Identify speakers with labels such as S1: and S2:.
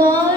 S1: com